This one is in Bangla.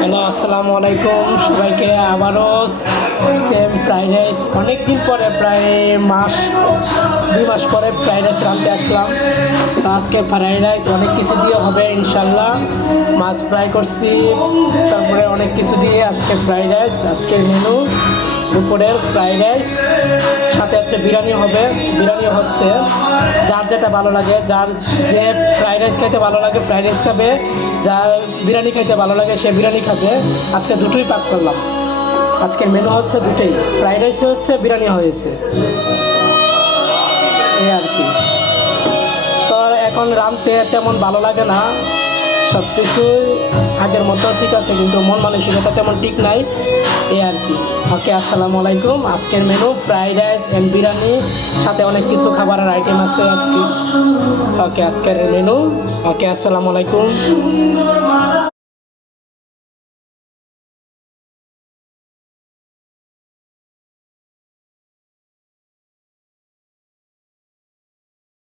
হ্যালো, আসসালামু আলাইকুম সবাইকে। আবারও সেম ফ্রাইড রাইস, অনেকদিন পরে প্রায় 2 মাস পরে ফ্রাইড রাইস রাঁধতে আসলাম। তো আজকে ফ্রাইড রাইস অনেক কিছু দিয়ে হবে ইনশাল্লাহ। মাছ ফ্রাই করছি, তারপরে অনেক কিছু দিয়ে আজকে ফ্রাইড রাইস। আজকের মেনু দুপুরের ফ্রাইড রাইস, সাথে হচ্ছে বিরিয়ানি হবে। বিরিয়ানি হচ্ছে যার যেটা ভালো লাগে, যার যে ফ্রাইড রাইস খাইতে ভালো লাগে ফ্রাইড রাইস খাবে, যার বিরিয়ানি খাইতে ভালো লাগে সে বিরিয়ানি খাবে। আজকে দুটোই পাক করলাম। আজকের মেনু হচ্ছে দুটোই, ফ্রাইড রাইস হচ্ছে, বিরিয়ানি হয়েছে, এই আর কি। তো এখন রাঁধতে তেমন ভালো লাগে না, সব কিছুই আগের মতো ঠিক আছে, কিন্তু মন মানসিকতা তেমন ঠিক নাই, এই আর কি। ওকে, আসসালামু আলাইকুম। আজকের menu fried rice and biryani, সাথে অনেক কিছু খাবারের আইটেম আছে আজকে। ওকে, আজকের মেনু। ওকে, আসসালামু আলাইকুম।